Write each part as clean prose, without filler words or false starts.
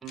Hello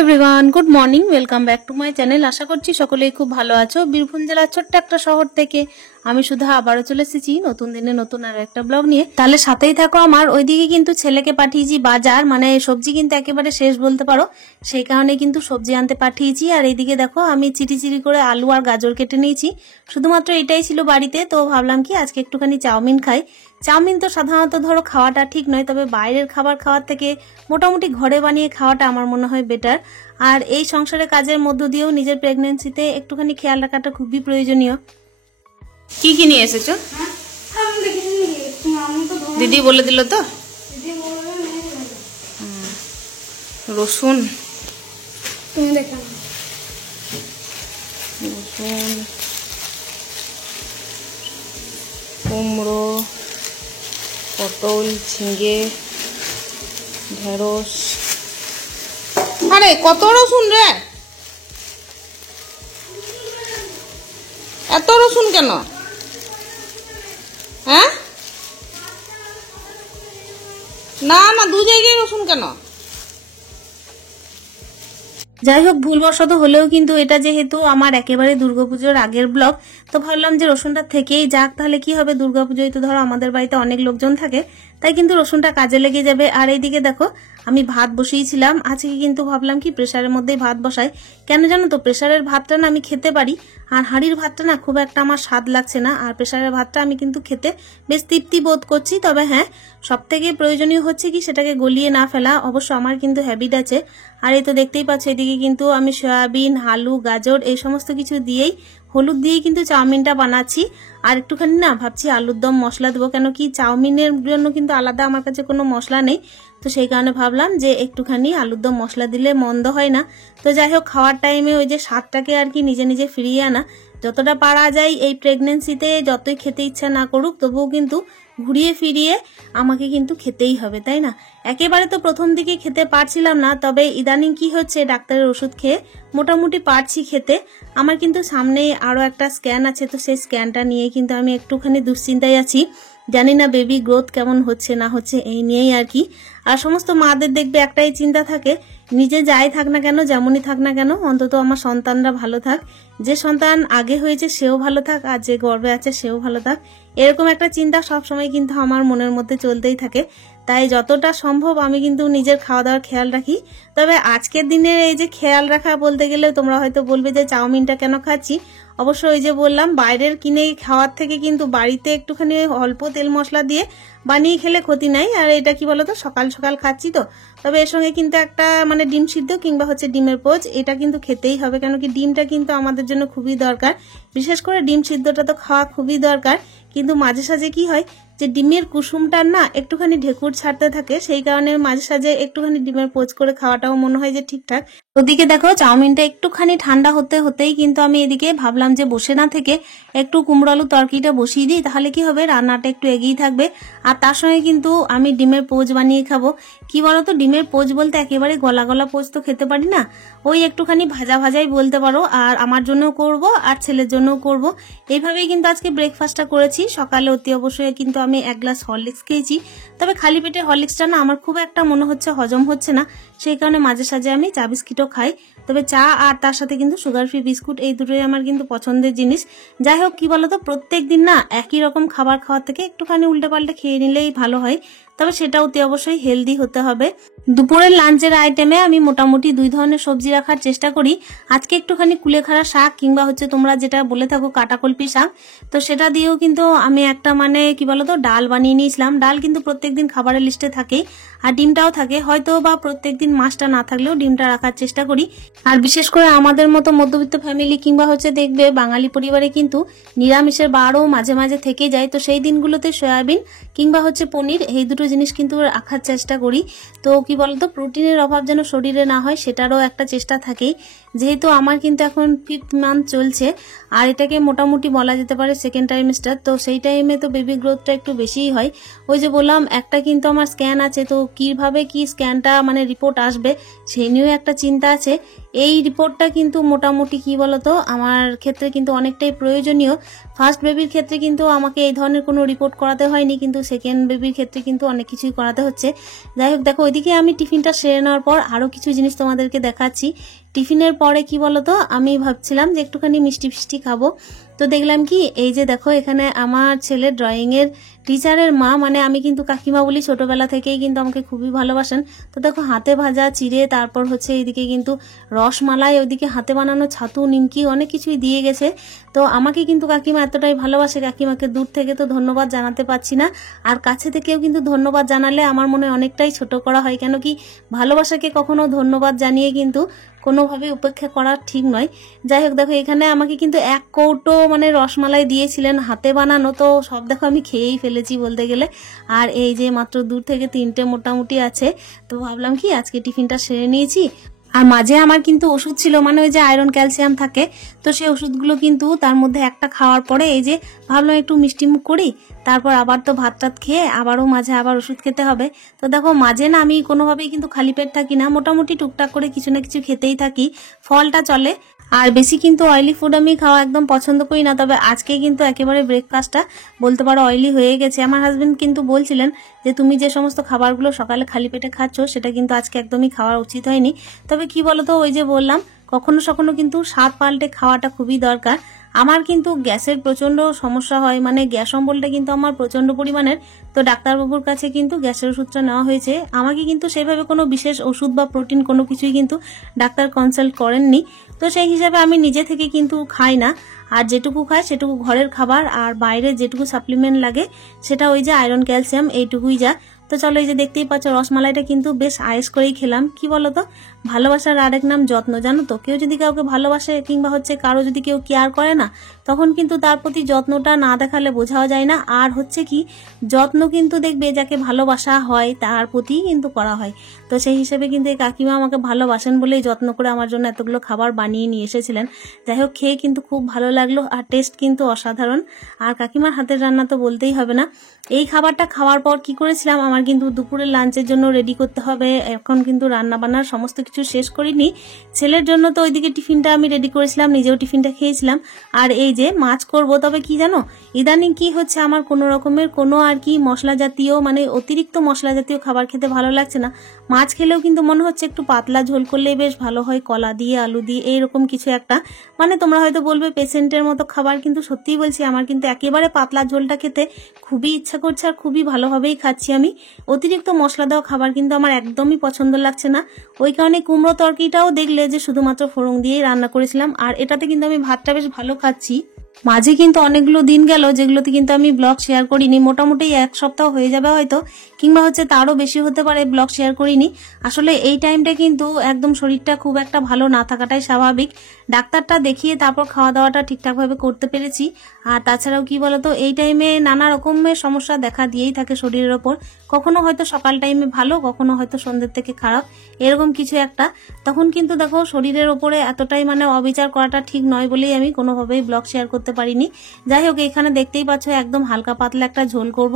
everyone, good morning, welcome back to my channel. আশা করছি সকলেই খুব ভালো আছো। বীরভূম জেলার ছোট্ট একটা শহর থেকে আমি সুধা আবারও চলে এসেছি নতুন দিনে নতুন আর একটা ব্লগ নিয়ে। তাহলে সাথেই থাকো আমার। ওইদিকে কিন্তু ছেলেকে পাঠিয়েছি বাজার, মানে সবজি কিন্তু একেবারে শেষ বলতে পারো, সেই কারণে কিন্তু সবজি আনতে পাঠিয়েছি। আর এইদিকে দেখো আমি চিটি চিটি করে আলু আর গাজর কেটে নিয়েছি। শুধুমাত্র এটাই ছিল বাড়িতে, তো ভাবলাম কি আজকে একটুখানি চাউমিন খাই। চাউমিন তো সাধারণত ধরো খাওয়াটা ঠিক নয়, তবে বাইরের খাবার খাওয়ার থেকে মোটামুটি ঘরে বানিয়ে খাওয়াটা আমার মনে হয় বেটার। আর এই সংসারের কাজের মধ্য দিয়েও নিজের প্রেগনেন্সিতে একটুখানি খেয়াল রাখাটা খুবই প্রয়োজনীয়। কি কি নিয়ে এসেছো? দিদি বলে দিল তো। রসুন, রসুন, কুমড়ো, পটল, ঝিঙে, ঢেঁড়স। আরে কত রসুন রে, এত রসুন কেন? হ্যাঁ, না না, দু জায়গায় রসুন কেন? যাই হোক, ভুলবশত হলেও কিন্তু এটা যেহেতু আমার একেবারে দুর্গাপুজোর আগের ব্লগ, তো ভাবলাম যে রসুনটা থেকেই যাক। তাহলে কি হবে, দুর্গাপুজোয় তো ধরো আমাদের বাড়িতে অনেক লোকজন থাকে, তাই কিন্তু রসুনটা কাজে লেগে যাবে। আর এইদিকে দেখো আমি ভাত বসিয়েছিলাম আজকে, কিন্তু ভাবলাম কি প্রেসারের মধ্যেই ভাত বসাই। কেন জানো তো, প্রেসারের ভাতটা না আমি খেতে পারি, আর হাঁড়ির ভাতটা না খুব একটা আমার স্বাদ লাগছে না। আর প্রেসারের ভাতটা আমি কিন্তু খেতে বেশ তৃপ্তি বোধ করছি। তবে হ্যাঁ, সব থেকে প্রয়োজনীয় হচ্ছে কি সেটাকে গলিয়ে না ফেলা। অবশ্য আমার কিন্তু হ্যাবিট আছে। আর এই তো দেখতেই পাচ্ছ, এদিকে কিন্তু আমি সয়াবিন, আলু, গাজর এই সমস্ত কিছু দিয়েই, হলুদ দিয়েই কিন্তু চাউমিনটা বানাচ্ছি। আর একটুখানি না ভাবছি আলুর দম মশলা দেবো, কেন কি চাউমিনের জন্য কিন্তু আলাদা আমার কাছে কোনো মশলা নেই। তো সেই কারণে ভাবলাম যে একটুখানি আলুর দম মশলা দিলে মন্দ হয় না। তো যাই হোক, খাওয়ার টাইমে ওই যে স্বাদটাকে আর কি নিজে নিজে ফিরিয়ে আনা, যতটা পারা যায় এই প্রেগনেন্সিতে, যতই খেতে ইচ্ছা না করুক তবুও কিন্তু ঘুরিয়ে ফিরিয়ে আমাকে কিন্তু খেতেই হবে, তাই না? একেবারে তো প্রথম দিকে খেতে পারছিলাম না, তবে ইদানিং কি হচ্ছে, ডাক্তারের ওষুধ খেয়ে মোটামুটি পারছি খেতে। আমার কিন্তু সামনে আরো একটা স্ক্যান আছে, তো সেই স্ক্যানটা নিয়ে কিন্তু আমি একটুখানি দুশ্চিন্তায় আছি। জানি না বেবি গ্রোথ কেমন হচ্ছে না হচ্ছে, এই নিয়েই আর কি। আর সমস্ত মাদের দেখবে একটাই চিন্তা থাকে, নিজে যাই থাক না কেন, যেমনই থাক না কেন, অন্তত আমার সন্তানরা ভালো থাক। যে সন্তান আগে হয়েছে সেও ভালো থাক, আর যে গর্ভে আছে সেও ভালো থাক। এরকম একটা চিন্তা সবসময় কিন্তু আমার মনের মধ্যে চলতেই থাকে। তাই যতটা সম্ভব আমি কিন্তু নিজের খাওয়া দাওয়ার খেয়াল রাখি। তবে আজকের দিনে এই যে খেয়াল রাখা বলতে গেলে তোমরা হয়তো বলবে যে চাউমিনটা কেন খাচ্ছি। অবশ্য ওই যে বললাম, বাইরের কিনে খাওয়ার থেকে কিন্তু বাড়িতে একটুখানি অল্প তেল মশলা দিয়ে বানিয়ে খেলে ক্ষতি নাই। আর এটা কি বলতো, সকাল সকাল খাচ্ছি তো। তবে এর সঙ্গে কিন্তু একটা মানে ডিম সিদ্ধ কিংবা হচ্ছে ডিমের পোচ, এটা কিন্তু খেতেই হবে, কেন কি ডিমটা কিন্তু আমাদের জন্য খুবই দরকার। বিশেষ করে ডিম সিদ্ধটা তো খাওয়া খুবই দরকার। কিন্তু মাঝে সাঝে কি হয় যে ডিমের কুসুমটার না একটুখানি ঢেকুর ছাড়তে থাকে, সেই কারণে মাঝে সাঝে একটুখানি ডিমের পোচ করে খাওয়াটাও মনে হয় যে ঠিকঠাক। ওদিকে দেখো চাউমিনটা একটুখানি ঠান্ডা হতে হতেই কিন্তু আমি এদিকে ভাবলাম যে বসে না থেকে একটু কুমড়ো আলু তরকারিটা বসিয়ে দিই, তাহলে কি হবে রান্নাটা একটু এগিয়ে থাকবে। আর তার সঙ্গে কিন্তু আমি ডিমের পোচ বানিয়ে খাবো। কি বলতো, ডিমের পোচ বলতে একেবারে গলা গলা পোচ তো খেতে পারি না, ওই একটুখানি ভাজা ভাজাই বলতে পারো। আর আমার জন্যও করব আর ছেলের জন্যও করব। এইভাবেই কিন্তু আজকে ব্রেকফাস্টটা করেছি। সকালে অতি অবশ্যই কিন্তু আমি 1 গ্লাস হরলিক্স খেয়েছি। তবে খালি পেটে হরলিক্সটা না আমার খুব একটা মনে হচ্ছে হজম হচ্ছে না, সেই কারণে মাঝে সাঝে আমি চা বিস্কিটও খাই। তবে চা আর তার সাথে কিন্তু সুগার ফ্রি বিস্কুট, এই দুটোই আমার কিন্তু পছন্দের জিনিস। যাই হোক, কি বলতো, প্রত্যেক দিন না একই রকম খাবার খাওয়ার থেকে একটুখানি উল্টে পাল্টে খেয়ে নিলেই ভালো হয়। তবে সেটা অতি অবশ্যই হেলদি হতে হবে। দুপুরের লাঞ্চের আইটেমে আমি মোটামুটি 2 ধরনের সবজি রাখার চেষ্টা করি। আজকে একটুখানি কুলেখাড়া শাক কিংবা হচ্ছে তোমরা যেটা বলে থাকো কাটাকলপি শাক, তো সেটা দিয়েও কিন্তু আমি একটা মানে কি বলতো ডাল বানিয়ে নিয়েছিলাম। ডাল কিন্তু প্রত্যেকদিন খাবারের লিস্টে থাকেই, আর ডিমটাও থাকে। হয়তো বা প্রত্যেকদিন মাছটা না থাকলেও ডিমটা রাখার চেষ্টা করি। আর বিশেষ করে আমাদের মতো মধ্যবিত্ত ফ্যামিলি কিংবা হচ্ছে দেখবে বাঙালি পরিবারে কিন্তু নিরামিষের বারও মাঝে মাঝে থেকে যায়। তো সেই দিনগুলোতে সয়াবিন কিংবা হচ্ছে পনির, এই দুটো জিনিস কিন্তু রাখার চেষ্টা করি। তো কি বলতো, প্রোটিনের অভাব যেন শরীরে না হয় সেটারও একটা চেষ্টা থাকেই। যেহেতু আমার কিন্তু এখন 5th মান্থ চলছে, আর এটাকে মোটামুটি বলা যেতে পারে সেকেন্ড ট্রাইমেস্টার। তো সেই টাইমে তো বেবি গ্রোথটা একটু বেশিই হয়। ওই যে বললাম একটা কিন্তু আমার স্ক্যান আছে, তো কিভাবে কি স্ক্যানটা মানে রিপোর্ট আসবে সেই নিয়েও একটা চিন্তা আছে। এই রিপোর্টটা কিন্তু মোটামুটি কি বলতো আমার ক্ষেত্রে কিন্তু অনেকটাই প্রয়োজনীয়। ফার্স্ট বেবির ক্ষেত্রে কিন্তু আমাকে এই ধরনের কোনো রিপোর্ট করাতে হয়নি, কিন্তু সেকেন্ড বেবির ক্ষেত্রে কিন্তু অনেক কিছুই করাতে হচ্ছে। যাই হোক, দেখো ওইদিকে আমি টিফিনটা সেরে নেওয়ার পর আরো কিছু জিনিস তোমাদেরকে দেখাচ্ছি। টিফিনের পরে কি বলতো আমি ভাবছিলাম যে একটুখানি মিষ্টি ফিষ্টি খাবো। তো দেখলাম কি এই যে দেখো এখানে আমার ছেলে ড্রয়িং এর টিচারের মা, মানে আমি কিন্তু কাকিমা বলি, ছোটবেলা থেকেই কিন্তু আমাকে খুবই ভালোবাসেন। তো দেখো হাতে ভাজা চিড়ে, তারপর হচ্ছে এইদিকে কিন্তু রসমালাই, ওইদিকে হাতে বানানো ছাতু, নিমকি, অনেক কিছুই দিয়ে গেছে। তো আমাকে কিন্তু কাকিমা এতটাই ভালোবাসে, কাকিমাকে দূর থেকে তো ধন্যবাদ জানাতে পারছি না, আর কাছে থেকেও কিন্তু ধন্যবাদ জানালে আমার মনে অনেকটাই ছোট করা হয়। কেন কি ভালোবাসাকে কখনো ধন্যবাদ জানিয়ে কিন্তু কোনোভাবে উপেক্ষা করা ঠিক নয়। যাই হোক, দেখো এখানে আমাকে কিন্তু 1 কৌটো মানে রসমালাই দিয়েছিলেন হাতে বানানো, তো সব দেখো আমি খেয়েই ফেলেছি বলতে গেলে। আর এই যে মাত্র দূর থেকে 3টে মোটামুটি আছে, তো ভাবলাম কি আজকে টিফিনটা সেরে নিয়েছি। আর মাঝে আমার কিন্তু ওষুধ ছিল, মানে ওই যে আয়রন ক্যালসিয়াম থাকে, তো সেই ওষুধগুলো কিন্তু তার মধ্যে একটা খাওয়ার পরে এই যে ভাবলাম একটু মিষ্টি মুখ করি, তারপর আবার তো ভাত টাত খেয়ে আবারও মাঝে আবার ওষুধ খেতে হবে। তো দেখো মাঝে না আমি কোনোভাবেই কিন্তু খালি পেট থাকি না, মোটামুটি টুকটাক করে কিছু না কিছু খেতেই থাকি, ফলটা চলে। আর বেশি কিন্তু অয়েলি ফুড আমি খাওয়া একদম পছন্দ করি না, তবে আজকে কিন্তু একেবারে ব্রেকফাস্টটা বলতে পারো অয়েলি হয়ে গেছে। আমার হাজবেন্ড কিন্তু বলছিলেন যে তুমি যে সমস্ত খাবারগুলো সকালে খালি পেটে খাচ্ছ সেটা কিন্তু আজকে একদমই খাওয়া উচিত হয়নি। তবে কি বলতো ওই যে বললাম কখনো সখনো কিন্তু স্বাদ পাল্টে খাওয়াটা খুবই দরকার। আমার কিন্তু গ্যাসের প্রচন্ড সমস্যা হয়, মানে গ্যাস অম্বলটা কিন্তু আমার প্রচন্ড পরিমাণের। তো ডাক্তারবাবুর কাছে কিন্তু গ্যাসের ওষুধটা নেওয়া হয়েছে, আমাকে কিন্তু সেভাবে কোনো বিশেষ ওষুধ বা প্রোটিন কোনো কিছুই কিন্তু ডাক্তার কনসাল্ট করেননি। তো সেই হিসাবে আমি নিজে থেকে কিন্তু খাই না, আর যেটুকু খাই সেটুকু ঘরের খাবার, আর বাইরে যেটুকু সাপ্লিমেন্ট লাগে সেটা ওই যে আয়রন ক্যালসিয়াম এইটুকুই যা। তো চলো এই যে দেখতেই পাচ্ছ রসমালাইটা কিন্তু বেশ আয়েস করেই খেলাম। কি বলতো ভালোবাসার আরেক নাম যত্ন, জানো তো? কেউ যদি কাউকে ভালোবাসে কিংবা হচ্ছে কারো যদি কেউ কেয়ার করে না, তখন কিন্তু তার প্রতি যত্নটা না দেখালে বোঝাও যায় না। আর হচ্ছে কি যত্ন কিন্তু দেখবে যাকে ভালোবাসা হয় তার প্রতি কিন্তু করা হয়। তো সেই হিসেবে কিন্তু এই কাকিমা আমাকে ভালোবাসেন বলেই যত্ন করে আমার জন্য এতগুলো খাবার বানিয়ে নিয়ে এসেছিলেন। যাই হোক খেয়ে কিন্তু খুব ভালো লাগলো, আর টেস্ট কিন্তু অসাধারণ। আর কাকিমার হাতের রান্না তো বলতেই হবে না। এই খাবারটা খাওয়ার পর কি করেছিলাম, আমার কিন্তু দুপুরের লাঞ্চের জন্য রেডি করতে হবে। এখন কিন্তু রান্না বান্নার সমস্ত কিছু শেষ করিনি। ছেলের জন্য তো ওইদিকে টিফিনটা আমি রেডি করেছিলাম, নিজেও টিফিনটা খেয়েছিলাম। আর এই যে মাছ করব, তবে কি জানো ইদানিং কি হচ্ছে আমার কোনো রকমের কোনো আর কি মশলা জাতীয় মানে অতিরিক্ত মশলা জাতীয় খাবার খেতে ভালো লাগছে না। মাছ খেলেও কিন্তু মনে হচ্ছে একটু পাতলা ঝোল করলে বেশ ভালো হয়, কলা দিয়ে আলু দিয়ে এইরকম কিছু একটা। মানে তোমরা হয়তো বলবে পেশেন্টের মতো খাবার, কিন্তু সত্যিই বলছি আমার কিন্তু একেবারে পাতলা ঝোলটা খেতে খুবই ইচ্ছা করছে, আর খুবই ভালোভাবেই খাচ্ছি আমি। অতিরিক্ত মশলা দেওয়া খাবার কিন্তু আমার একদমই পছন্দ লাগছে না। ওই কারণে কুমড়ো তরকারিটাও দেখলে যে শুধুমাত্র ফোড়ন দিয়েই রান্না করেছিলাম, আর এটাতে কিন্তু আমি ভাতটা বেশ ভালো খাচ্ছি। মাঝে কিন্তু অনেকগুলো দিন গেল যেগুলোতে কিন্তু আমি ব্লগ শেয়ার করিনি, মোটামুটি 1 সপ্তাহ হয়ে যাবে হয়তো, কিংবা হচ্ছে তারও বেশি হতে পারে ব্লগ শেয়ার করিনি। আসলে এই টাইমটা কিন্তু একদম শরীরটা খুব একটা ভালো না থাকাটাই স্বাভাবিক। ডাক্তারটা দেখিয়ে তারপর খাওয়া দাওয়াটা ঠিকঠাকভাবে করতে পেরেছি। আর তাছাড়াও কি বলতো এই টাইমে নানা রকমের সমস্যা দেখা দিয়েই থাকে শরীরের ওপর, কখনো হয়তো সকাল টাইমে ভালো, কখনো হয়তো সন্ধ্যের থেকে খারাপ, এরকম কিছু একটা। তখন কিন্তু দেখো শরীরের ওপরে এতটাই মানে অবিচার করাটা ঠিক নয় বলেই আমি কোনোভাবেই ব্লগ শেয়ার করতে পারিনি। যাই হোক এখানে দেখতেই পাচ্ছ একদম হালকা পাতলা একটা ঝোল করব।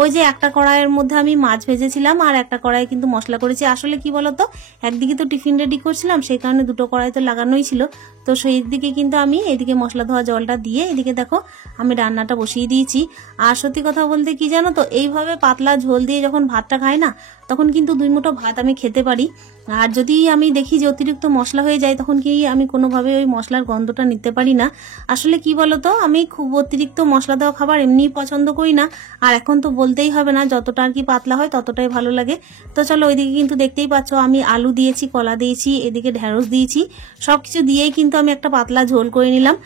ওই যে একটা কড়াইয়ের মধ্যে আমি মাছ ভেজেছিলাম, আর একটা কড়াই কিন্তু মশলা করেছি। আসলে কি বলতো একদিকে তো টিফিন রেডি করছিলাম, সেই কারণে দুটো কড়াই তো লাগানোই ছিল। তো সেই দিকে কিন্তু আমি এদিকে মশলা ধোয়া জলটা দিয়ে এদিকে দেখো আমি রান্নাটা বসিয়ে দিয়েছি। আর সত্যি কথা বলতে কি জানো তো এইভাবে পাতলা ঝোল দিয়ে যখন ভাতটা খাই না, তখন কিন্তু 2 মুঠো ভাত আমি খেতে পারি। আর যদি আমি দেখি যে অতিরিক্ত মশলা হয়ে যায়, তখন কি আমি কোনোভাবে ওই মশলার গন্ধটা নিতে পারি না। আসলে কি বলতো আমি খুব অতিরিক্ত মশলা দেওয়া খাবার এমনি পছন্দ করি না, আর এখন তো বলতেই হবে না, যতটা আর কি পাতলা হয় ততটাই ভালো লাগে। তো চলো ওইদিকে কিন্তু দেখতেই পাচ্ছ আমি আলু দিয়েছি, কলা দিয়েছি, এদিকে ঢেঁড়স দিয়েছি, সবকিছু দিয়েই কিন্তু আমি একটা পাতলা ঝোল করে নিলাম।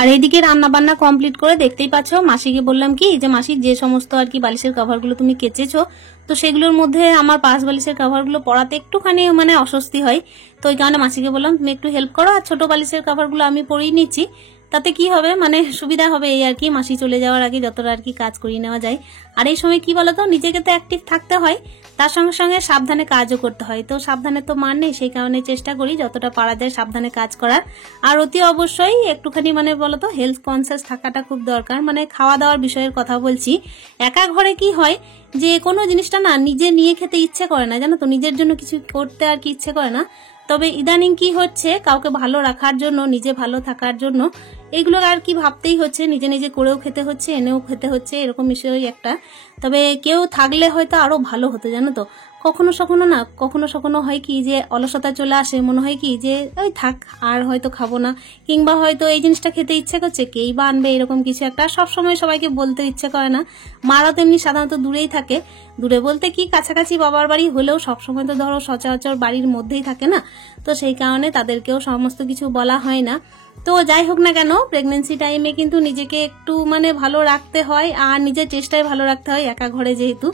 আর এইদিকে রান্না বান্না কমপ্লিট করে দেখতেই পাচ্ছ মাসিকে বললাম কি যে মাসি যে সমস্ত আর কি বালিশের কভারগুলো তুমি কেচেছো, তো সেগুলোর মধ্যে আমার পাশ বালিশের কভারগুলো পরাতে একটুখানি মানে অস্বস্তি হয়। তো ওই কারণে মাসিকে বললাম তুমি একটু হেল্প করো, আর ছোট বালিশের কভারগুলো আমি পরিয়ে নিচ্ছি। তাতে কি হবে মানে সুবিধা হবে এই আর কি, মাসি চলে যাওয়ার আগে যতটা আর কি কাজ করিয়ে নেওয়া যায়। আর এই সময় কি বলতো, নিজেকে তো অ্যাক্টিভ থাকতে হয়, তার সঙ্গে সঙ্গে সাবধানে কাজও করতে হয়। তো সাবধানে তো মার নেই, সেই কারণে চেষ্টা করি যতটা পারা যায় সাবধানে কাজ করার। আর অতি অবশ্যই একটুখানি মানে বলতো হেলথ কনসিয়াস থাকাটা খুব দরকার। মানে খাওয়া দাওয়ার বিষয়ের কথা বলছি। একা ঘরে কি হয় যে কোনো জিনিসটা না নিজে নিয়ে খেতে ইচ্ছে করে না, জানো তো, নিজের জন্য কিছু করতে আর কি ইচ্ছে করে না। তবে ইদানিং কি হচ্ছে, কাউকে ভালো রাখার জন্য, নিজে ভালো থাকার জন্য এগুলো আর কি ভাবতেই হচ্ছে, নিজে নিজে করেও খেতে হচ্ছে, এনেও খেতে হচ্ছে, এরকম বিষয় একটা। তবে কেউ থাকলে হয়তো আরো ভালো হতো, জানো তো। কখনো সখনো হয় কি যে অলসতা চলে আসে, মনে হয় কি যে ওই থাক আর হয়তো খাবো না, কিংবা হয়তো এই জিনিসটা খেতে ইচ্ছে করছে, কেই বা আনবে, এরকম কিছু একটা। সবসময় সবাইকে বলতে ইচ্ছে করে না। মারা তো এমনি সাধারণত দূরেই থাকে, দূরে বলতে কি কাছাকাছি বাবার বাড়ি হলেও সবসময় তো ধরো সচরাচর বাড়ির মধ্যেই থাকে না, তো সেই কারণে তাদেরকেও সমস্ত কিছু বলা হয় না। তো যাই হোক না কেন, প্রেগনেন্সি টাইমে কিন্তু নিজেকে একটু মানে ভালো রাখতে হয়, আর নিজের চেষ্টায় ভালো রাখতে হয় একা ঘরে যেহেতু।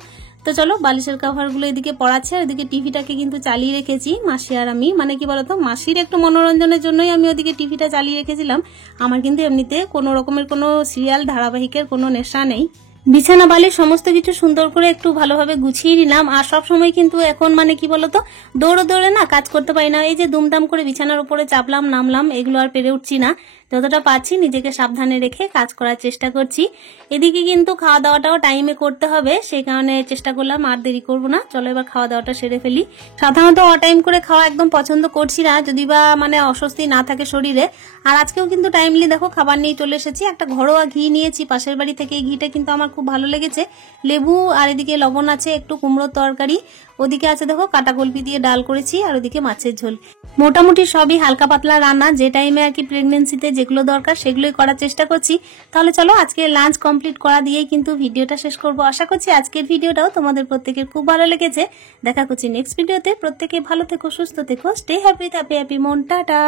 তো চলো, বালিশের কাভারগুলো এদিকে পড়াচ্ছে, আর এদিকে টিভিটাকে কিন্তু চালিয়ে রেখেছি মাসি আর আমি। মানে কি বলতো, মাসির একটু মনোরঞ্জনের জন্যই আমি ওদিকে টিভিটা চালিয়ে রেখেছিলাম। আমার কিন্তু এমনিতে কোনো রকমের কোনো সিরিয়াল ধারাবাহিকের কোনো নেশা নেই। বিছানা বালিশ সমস্ত কিছু সুন্দর করে একটু ভালোভাবে গুছিয়ে নিলাম। আর সব সময় কিন্তু এখন মানে কি বলতো, দৌড়ে দৌড়ে না কাজ করতে পারি না। এই যে দুমদাম করে বিছানার উপরে চাপলাম নামলাম, এগুলো আর পেরে উঠছি না। যতটা পারছি নিজেকে সাবধানে রেখে কাজ করার চেষ্টা করছি। এদিকে কিন্তু খাওয়া দাওয়াটাও টাইমে করতে হবে, সেই কারণে চেষ্টা করলাম আর দেরি করবো না। চলো এবার খাওয়া দাওয়াটা সেরে ফেলি। সাধারণত অটাইম করে খাওয়া একদম পছন্দ করছি না, যদি বা মানে অস্বস্তি না থাকে শরীরে। আর আজকেও কিন্তু টাইমলি দেখো খাবার নিয়ে চলে এসেছি। একটা ঘরোয়া ঘি নিয়েছি পাশের বাড়ি থেকে, এই ঘিটা কিন্তু আমার খুব ভালো লেগেছে। লেবু আর এদিকে লবণ আছে, একটু কুমড়োর তরকারি, ওদিকে আছে দেখো কাটা কলপি দিয়ে ডাল করেছি, আর ওদিকে মাছের ঝোল। মোটামুটি সবই হালকা পাতলা রান্না, যে টাইমে আর কি প্রেগনেন্সিতে যেগুলো দরকার সেগুলোই করার চেষ্টা করছি। তাহলে চলো আজকে লাঞ্চ কমপ্লিট করা দিয়েই কিন্তু ভিডিওটা শেষ করবো। আশা করছি আজকের ভিডিওটাও তোমাদের প্রত্যেকের খুব ভালো লেগেছে। দেখা করছি নেক্সট ভিডিওতে। প্রত্যেকে ভালো থেকো, সুস্থ থেকো, স্টে হ্যাপি, হ্যাপি মন, টাটা।